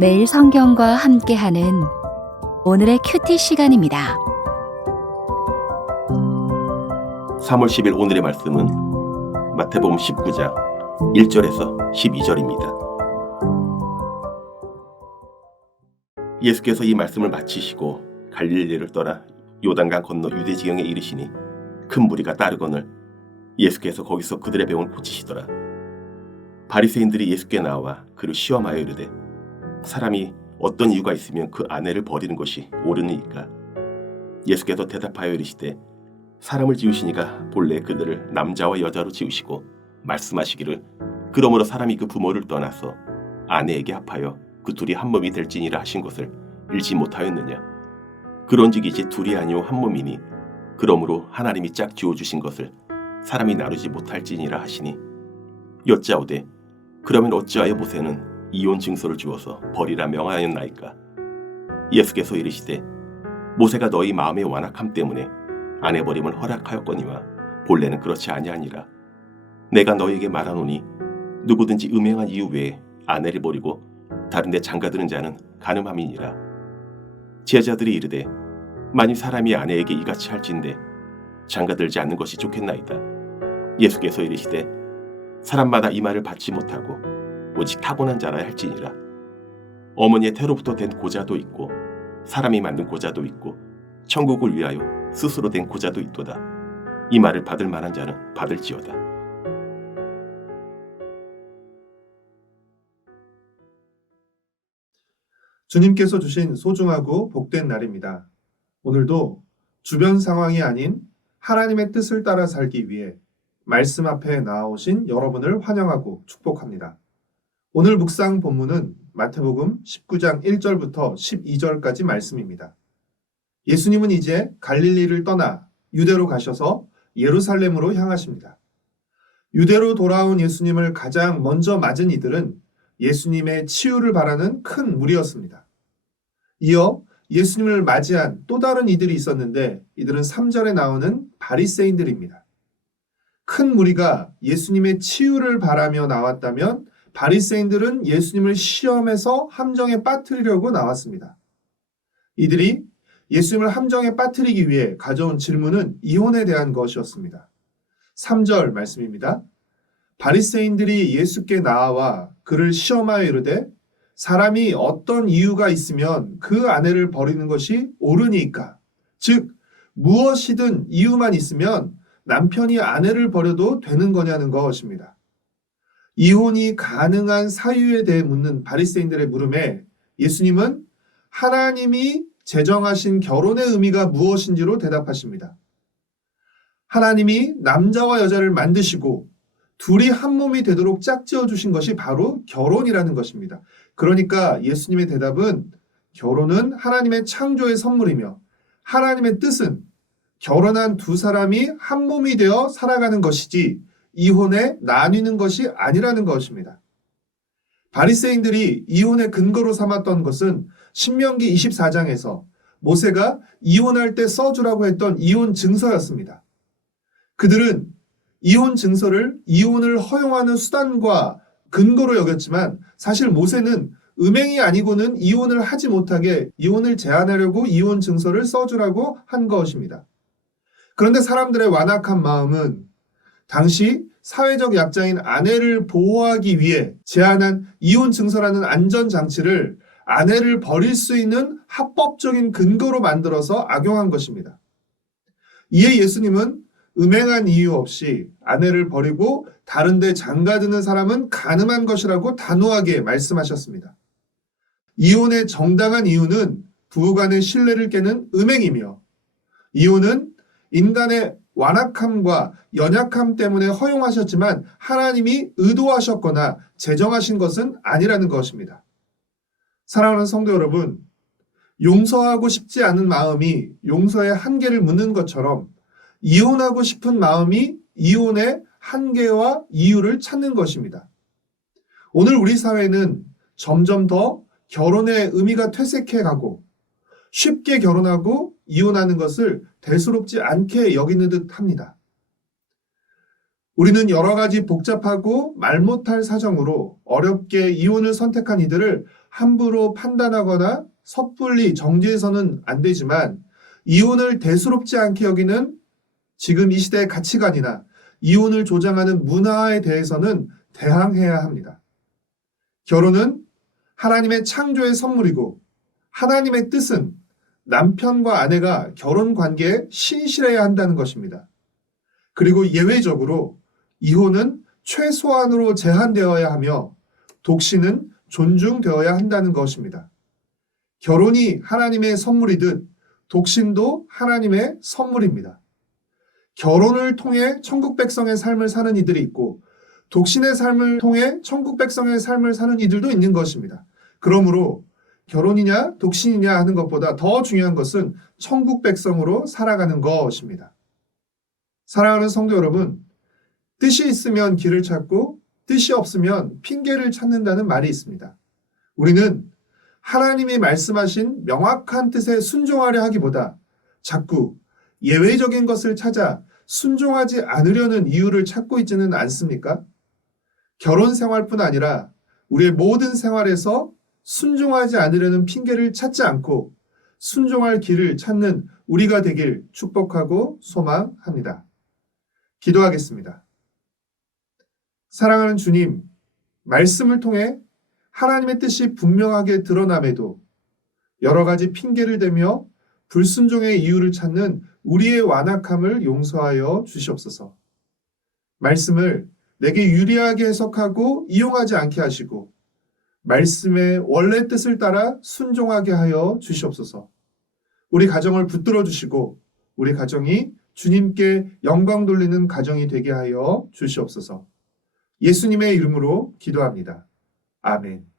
매일 성경과 함께하는 오늘의 큐티 시간입니다. 3월 10일 오늘의 말씀은 마태복음 19장 1절에서 12절입니다. 예수께서 이 말씀을 마치시고 갈릴리를 떠나 요단강 건너 유대 지경에 이르시니 큰 무리가 따르거늘 예수께서 거기서 그들의 병을 고치시더라. 바리새인들이 예수께 나와 그를 시험하여 이르되 사람이 어떤 이유가 있으면 그 아내를 버리는 것이 옳으니까? 예수께서 대답하여 이르시되 사람을 지으시니가 본래 그들을 남자와 여자로 지으시고 말씀하시기를 그러므로 사람이 그 부모를 떠나서 아내에게 합하여 그 둘이 한 몸이 될지니라 하신 것을 읽지 못하였느냐? 그런즉 이제 둘이 아니오 한 몸이니 그러므로 하나님이 짝 지어주신 것을 사람이 나누지 못할지니라 하시니 여짜오되 그러면 어찌하여 모세는 이혼 증서를 주어서 버리라 명하였나이까? 예수께서 이르시되 모세가 너희 마음의 완악함 때문에 아내 버림을 허락하였거니와 본래는 그렇지 아니하니라. 내가 너희에게 말하노니 누구든지 음행한 이유 외에 아내를 버리고 다른 데 장가드는 자는 간음함이니라. 제자들이 이르되 만일 사람이 아내에게 이같이 할진대 장가들지 않는 것이 좋겠나이다. 예수께서 이르시되 사람마다 이 말을 받지 못하고 오직 타고난 자라야 할지니라. 어머니의 태로부터 된 고자도 있고 사람이 만든 고자도 있고 천국을 위하여 스스로 된 고자도 있도다. 이 말을 받을 만한 자는 받을지어다. 주님께서 주신 소중하고 복된 날입니다. 오늘도 주변 상황이 아닌 하나님의 뜻을 따라 살기 위해 말씀 앞에 나아오신 여러분을 환영하고 축복합니다. 오늘 묵상 본문은 마태복음 19장 1절부터 12절까지 말씀입니다. 예수님은 이제 갈릴리를 떠나 유대로 가셔서 예루살렘으로 향하십니다. 유대로 돌아온 예수님을 가장 먼저 맞은 이들은 예수님의 치유를 바라는 큰 무리였습니다. 이어 예수님을 맞이한 또 다른 이들이 있었는데 이들은 3절에 나오는 바리새인들입니다. 큰 무리가 예수님의 치유를 바라며 나왔다면 바리새인들은 예수님을 시험해서 함정에 빠뜨리려고 나왔습니다. 이들이 예수님을 함정에 빠뜨리기 위해 가져온 질문은 이혼에 대한 것이었습니다. 3절 말씀입니다. 바리새인들이 예수께 나와 그를 시험하여 이르되 사람이 어떤 이유가 있으면 그 아내를 버리는 것이 옳으니까? 즉 무엇이든 이유만 있으면 남편이 아내를 버려도 되는 거냐는 것입니다. 이혼이 가능한 사유에 대해 묻는 바리새인들의 물음에 예수님은 하나님이 제정하신 결혼의 의미가 무엇인지로 대답하십니다. 하나님이 남자와 여자를 만드시고 둘이 한 몸이 되도록 짝지어 주신 것이 바로 결혼이라는 것입니다. 그러니까 예수님의 대답은 결혼은 하나님의 창조의 선물이며 하나님의 뜻은 결혼한 두 사람이 한 몸이 되어 살아가는 것이지 이혼에 나뉘는 것이 아니라는 것입니다. 바리새인들이 이혼의 근거로 삼았던 것은 신명기 24장에서 모세가 이혼할 때 써주라고 했던 이혼 증서였습니다. 그들은 이혼 증서를 이혼을 허용하는 수단과 근거로 여겼지만 사실 모세는 음행이 아니고는 이혼을 하지 못하게 이혼을 제한하려고 이혼 증서를 써주라고 한 것입니다. 그런데 사람들의 완악한 마음은 당시 사회적 약자인 아내를 보호하기 위해 제안한 이혼 증서라는 안전장치를 아내를 버릴 수 있는 합법적인 근거로 만들어서 악용한 것입니다. 이에 예수님은 음행한 이유 없이 아내를 버리고 다른 데 장가드는 사람은 간음한 것이라고 단호하게 말씀하셨습니다. 이혼의 정당한 이유는 부부간의 신뢰를 깨는 음행이며 이혼은 인간의 완악함과 연약함 때문에 허용하셨지만 하나님이 의도하셨거나 제정하신 것은 아니라는 것입니다. 사랑하는 성도 여러분, 용서하고 싶지 않은 마음이 용서의 한계를 묻는 것처럼 이혼하고 싶은 마음이 이혼의 한계와 이유를 찾는 것입니다. 오늘 우리 사회는 점점 더 결혼의 의미가 퇴색해 가고 쉽게 결혼하고 이혼하는 것을 대수롭지 않게 여기는 듯 합니다. 우리는 여러 가지 복잡하고 말 못할 사정으로 어렵게 이혼을 선택한 이들을 함부로 판단하거나 섣불리 정죄해서는 안 되지만 이혼을 대수롭지 않게 여기는 지금 이 시대의 가치관이나 이혼을 조장하는 문화에 대해서는 대항해야 합니다. 결혼은 하나님의 창조의 선물이고 하나님의 뜻은 남편과 아내가 결혼 관계에 신실해야 한다는 것입니다. 그리고 예외적으로 이혼은 최소한으로 제한되어야 하며 독신은 존중되어야 한다는 것입니다. 결혼이 하나님의 선물이듯 독신도 하나님의 선물입니다. 결혼을 통해 천국 백성의 삶을 사는 이들이 있고 독신의 삶을 통해 천국 백성의 삶을 사는 이들도 있는 것입니다. 그러므로 결혼이냐 독신이냐 하는 것보다 더 중요한 것은 천국 백성으로 살아가는 것입니다. 사랑하는 성도 여러분, 뜻이 있으면 길을 찾고 뜻이 없으면 핑계를 찾는다는 말이 있습니다. 우리는 하나님이 말씀하신 명확한 뜻에 순종하려 하기보다 자꾸 예외적인 것을 찾아 순종하지 않으려는 이유를 찾고 있지는 않습니까? 결혼 생활뿐 아니라 우리의 모든 생활에서 순종하지 않으려는 핑계를 찾지 않고 순종할 길을 찾는 우리가 되길 축복하고 소망합니다. 기도하겠습니다. 사랑하는 주님, 말씀을 통해 하나님의 뜻이 분명하게 드러남에도 여러 가지 핑계를 대며 불순종의 이유를 찾는 우리의 완악함을 용서하여 주시옵소서. 말씀을 내게 유리하게 해석하고 이용하지 않게 하시고 말씀의 원래 뜻을 따라 순종하게 하여 주시옵소서. 우리 가정을 붙들어 주시고 우리 가정이 주님께 영광 돌리는 가정이 되게 하여 주시옵소서. 예수님의 이름으로 기도합니다. 아멘.